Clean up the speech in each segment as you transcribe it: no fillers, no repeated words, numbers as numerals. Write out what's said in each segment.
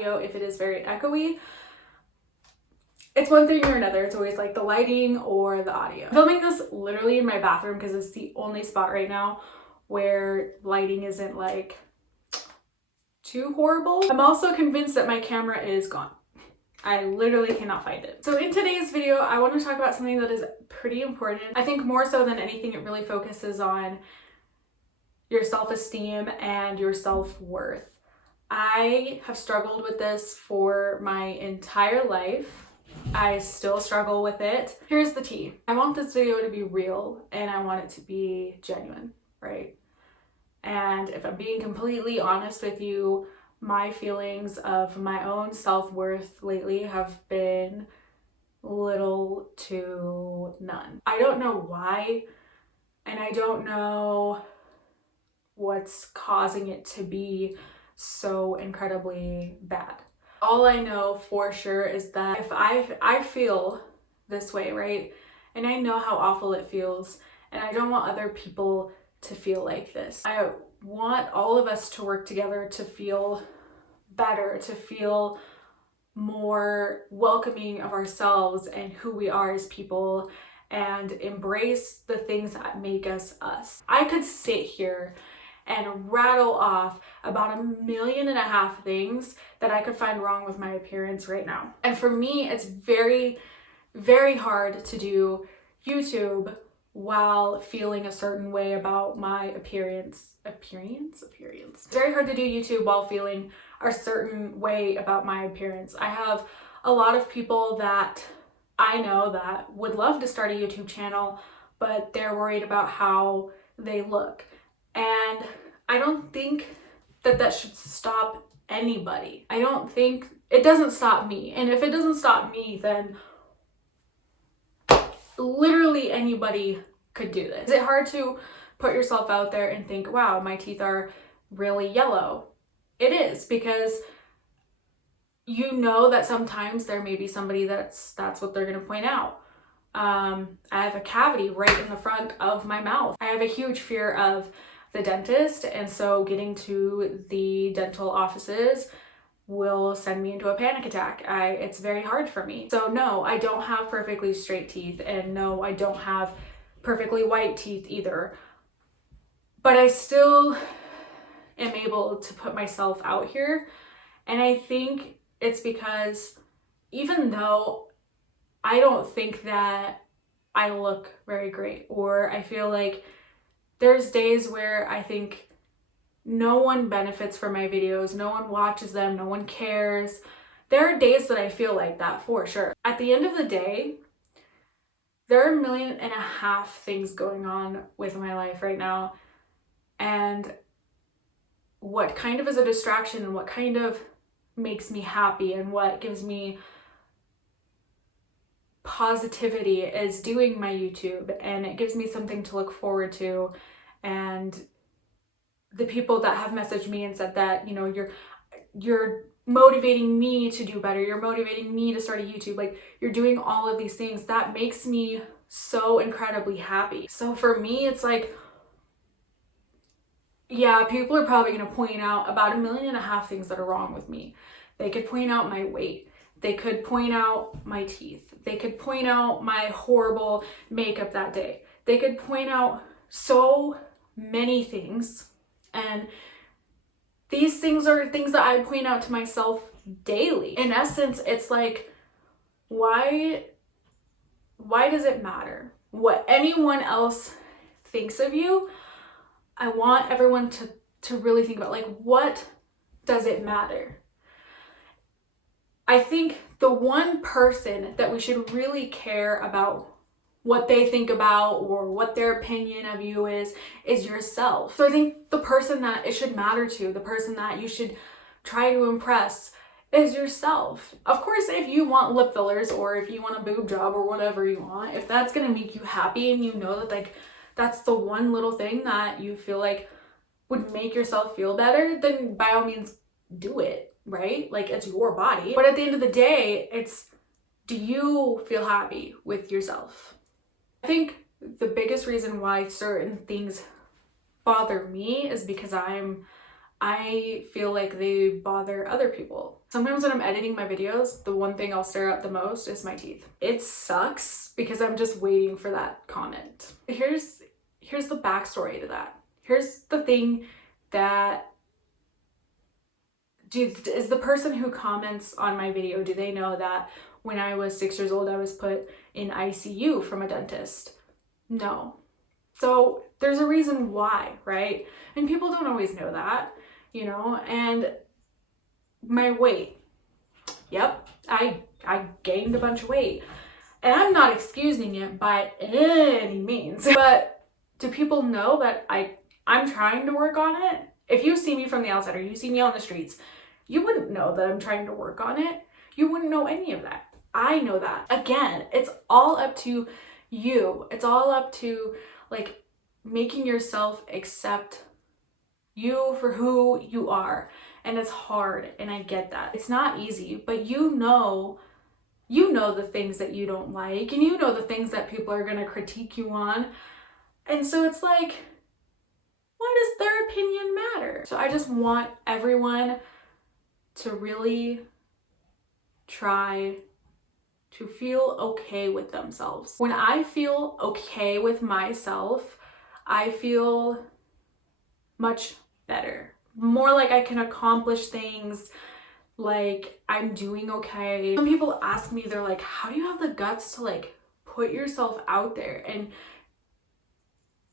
audio if it is very echoey. It's one thing or another. It's always like the lighting or the audio. I'm filming this literally in my bathroom because it's the only spot right now where lighting isn't like too horrible. I'm also convinced that my camera is gone. I literally cannot find it. So in today's video, I want to talk about something that is pretty important. I think more so than anything, it really focuses on your self-esteem and your self-worth. I have struggled with this for my entire life. I still struggle with it. Here's the tea. I want this video to be real and I want it to be genuine, right? And if I'm being completely honest with you, my feelings of my own self-worth lately have been little to none. I don't know why, and I don't know what's causing it to be so incredibly bad. All I know for sure is that if I feel this way, right? And I know how awful it feels, and I don't want other people to feel like this. I want all of us to work together to feel better, to feel more welcoming of ourselves and who we are as people, and embrace the things that make us us. I could sit here and rattle off about 1.5 million things that I could find wrong with my appearance right now. And for me, it's very, very hard to do YouTube while feeling a certain way about my appearance. It's very hard to do YouTube while feeling a certain way about my appearance. I have a lot of people that I know that would love to start a YouTube channel, but they're worried about how they look. And I don't think that should stop anybody. I don't think, it doesn't stop me. And if it doesn't stop me, then literally anybody could do this. Is it hard to put yourself out there and think, wow, my teeth are really yellow? It is, because you know that sometimes there may be somebody that's what they're gonna point out. I have a cavity right in the front of my mouth. I have a huge fear of the dentist, and so getting to the dental offices will send me into a panic attack. It's very hard for me. So no, I don't have perfectly straight teeth, and no, I don't have perfectly white teeth either. But I still am able to put myself out here, and I think it's because even though I don't think that I look very great, or I feel like there's days where I think no one benefits from my videos, no one watches them, no one cares. There are days that I feel like that for sure. At the end of the day, there are 1.5 million things going on with my life right now. And what kind of is a distraction and what kind of makes me happy and what gives me positivity is doing my YouTube, and it gives me something to look forward to. And the people that have messaged me and said that, you know, you're motivating me to do better, you're motivating me to start a YouTube, like you're doing all of these things, that makes me so incredibly happy. So for me, it's like, yeah, people are probably going to point out about 1.5 million things that are wrong with me. They could point out my weight. They could point out my teeth. They could point out my horrible makeup that day. They could point out so many things. And these things are things that I point out to myself daily. In essence, it's like, why does it matter what anyone else thinks of you? I want everyone to really think about, like, what does it matter? I think the one person that we should really care about what they think about or what their opinion of you is yourself. So I think the person that it should matter to, the person that you should try to impress, is yourself. Of course, if you want lip fillers or if you want a boob job or whatever you want, if that's gonna make you happy and you know that like that's the one little thing that you feel like would make yourself feel better, then by all means do it, right? Like, it's your body. But at the end of the day, it's, do you feel happy with yourself? I think the biggest reason why certain things bother me is because I'm I feel like they bother other people. Sometimes when I'm editing my videos, the one thing I'll stare at the most is my teeth. It sucks because I'm just waiting for that comment. Here's the backstory to that. Here's the thing that is the person who comments on my video, do they know that when I was 6 years old, I was put in ICU from a dentist? No. So there's a reason why, right? And people don't always know that, you know. And my weight, yep, I gained a bunch of weight, and I'm not excusing it by any means, but do people know that I'm trying to work on it? If you see me from the outside or you see me on the streets, you wouldn't know that I'm trying to work on it. You wouldn't know any of that. I know that. Again, it's all up to you. It's all up to like making yourself accept you for who you are. And it's hard, and I get that. It's not easy, but you know the things that you don't like, and you know the things that people are gonna critique you on. And so it's like, why does their opinion matter? So I just want everyone to really try to feel okay with themselves. When I feel okay with myself, I feel much better. More like I can accomplish things, like I'm doing okay. Some people ask me, they're like, how do you have the guts to like put yourself out there? And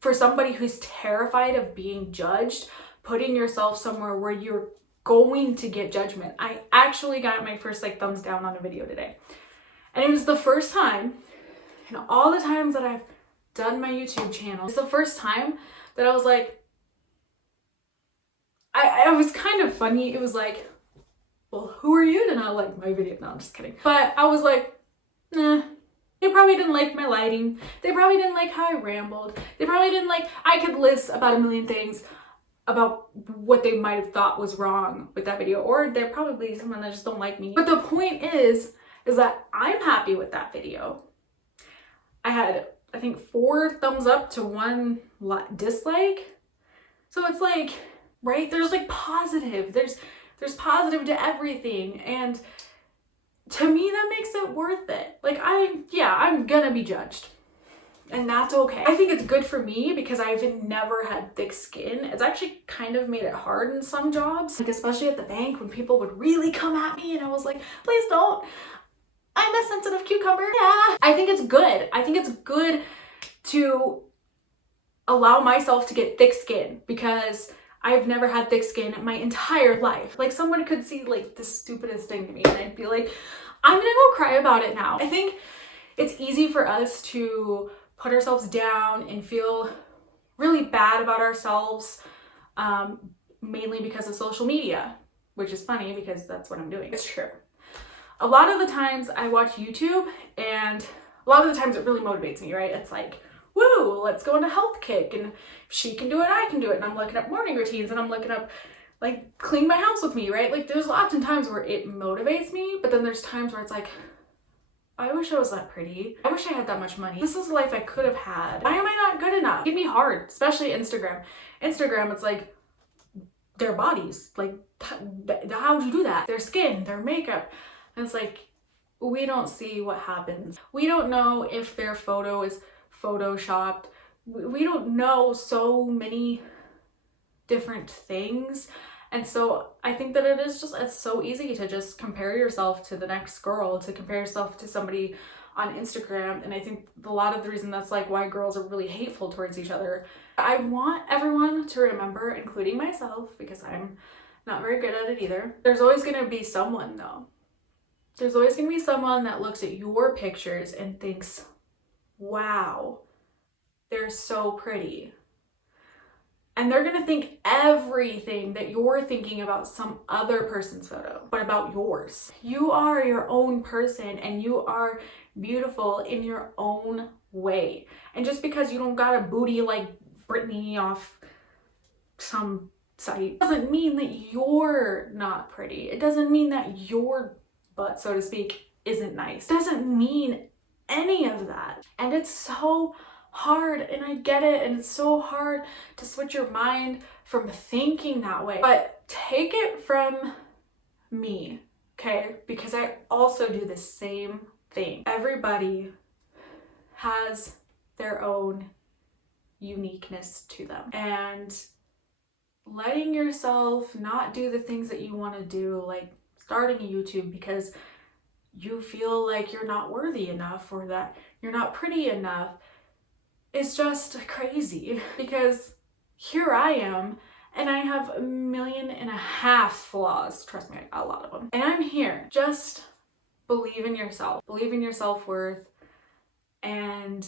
for somebody who's terrified of being judged, putting yourself somewhere where you're going to get judgment. I actually got my first like thumbs down on a video today. And it was the first time in all the times that I've done my YouTube channel, it's the first time that I was like, I was kind of funny. It was like, well, who are you to not like my video? No, I'm just kidding. But I was like, nah. They probably didn't like my lighting. They probably didn't like how I rambled. They probably didn't like, I could list about a million things about what they might have thought was wrong with that video, or they're probably someone that just don't like me. But the point is that I'm happy with that video. I had, I think, 4 thumbs up to 1 dislike. So it's like, right? There's like positive. There's positive to everything. And to me, that makes it worth it. Like I'm gonna be judged. And that's okay. I think it's good for me because I've never had thick skin. It's actually kind of made it hard in some jobs, like especially at the bank when people would really come at me and I was like, please don't. I'm a sensitive cucumber. Yeah. I think it's good. I think it's good to allow myself to get thick skin because I've never had thick skin my entire life. Like someone could see like the stupidest thing to me and I'd be like, I'm gonna go cry about it now. I think it's easy for us to put ourselves down and feel really bad about ourselves, mainly because of social media, which is funny because that's what I'm doing. It's true. A lot of the times I watch YouTube and a lot of the times it really motivates me, right? It's like, woo, let's go into health kick, and if she can do it, I can do it. And I'm looking up morning routines and I'm looking up like clean my house with me, right? Like there's often times where it motivates me, but then there's times where it's like, I wish I was that pretty. I wish I had that much money. This is the life I could have had. Why am I not good enough? It can be hard, especially Instagram. Instagram, it's like their bodies. Like, how would you do that? Their skin, their makeup. And it's like, we don't see what happens. We don't know if their photo is photoshopped. We don't know so many different things. And so I think that it's so easy to just compare yourself to the next girl, to compare yourself to somebody on Instagram. And I think a lot of the reason that's like why girls are really hateful towards each other. I want everyone to remember, including myself, because I'm not very good at it either. There's always gonna be someone though. There's always gonna be someone that looks at your pictures and thinks, wow, they're so pretty. And they're gonna think everything that you're thinking about some other person's photo, but about yours. You are your own person and you are beautiful in your own way. And just because you don't got a booty like Britney off some site doesn't mean that you're not pretty. It doesn't mean that your butt, so to speak, isn't nice. It doesn't mean any of that. And it's so hard, and I get it, and it's so hard to switch your mind from thinking that way. But take it from me, okay? Because I also do the same thing. Everybody has their own uniqueness to them, and letting yourself not do the things that you want to do, like starting a YouTube because you feel like you're not worthy enough or that you're not pretty enough, is just crazy. Because here I am, and I have 1.5 million flaws. Trust me, I got a lot of them. And I'm here. Just believe in yourself. Believe in your self-worth, and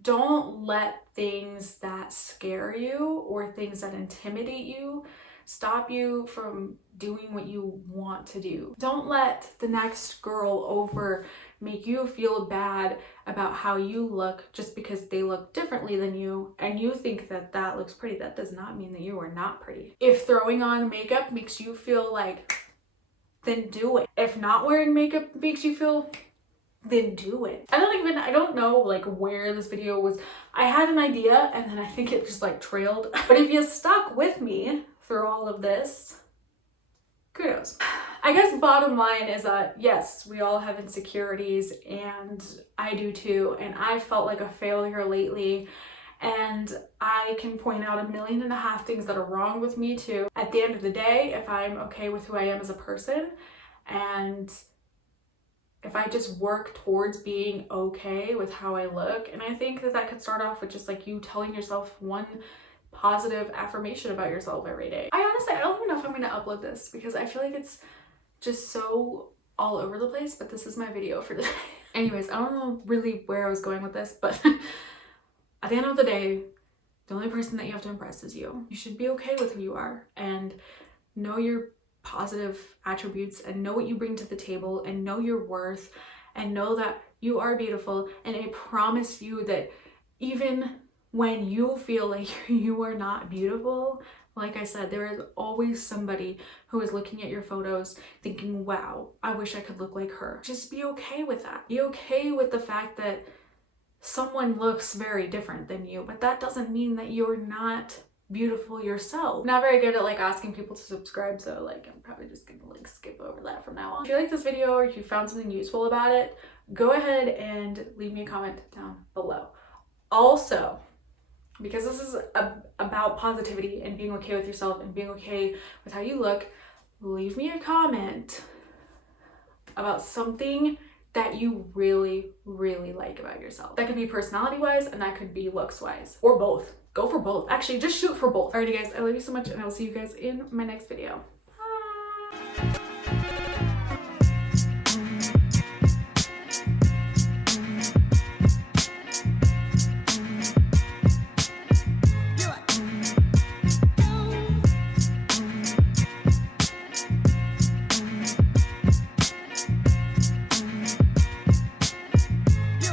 don't let things that scare you or things that intimidate you stop you from doing what you want to do. Don't let the next girl over make you feel bad about how you look just because they look differently than you and you think that that looks pretty. That does not mean that you are not pretty. If throwing on makeup makes you feel like, then do it. If not wearing makeup makes you feel, then do it. I don't know like where this video was. I had an idea and then I think it just like trailed. But if you stuck with me through all of this, kudos. I guess bottom line is that yes, we all have insecurities, and I do too, and I felt like a failure lately, and I can point out 1.5 million things that are wrong with me too. At the end of the day, if I'm okay with who I am as a person, and if I just work towards being okay with how I look, and I think that that could start off with just like you telling yourself one positive affirmation about yourself every day. I don't even know if I'm going to upload this because I feel like it's just so all over the place, but this is my video for today. Anyways, I don't know really where I was going with this, but at the end of the day, the only person that you have to impress is you. You should be okay with who you are and know your positive attributes and know what you bring to the table and know your worth and know that you are beautiful. And I promise you that even when you feel like you are not beautiful, like I said, there is always somebody who is looking at your photos thinking, wow, I wish I could look like her. Just be okay with that. Be okay with the fact that someone looks very different than you, but that doesn't mean that you're not beautiful yourself. I'm not very good at like asking people to subscribe, so like I'm probably just gonna like skip over that from now on. If you like this video or if you found something useful about it, go ahead and leave me a comment down below. Also, because this is about positivity and being okay with yourself and being okay with how you look, leave me a comment about something that you really, really like about yourself. That could be personality-wise and that could be looks-wise, or both. Go for both. Actually, just shoot for both. Alrighty guys, I love you so much and I will see you guys in my next video. Bye!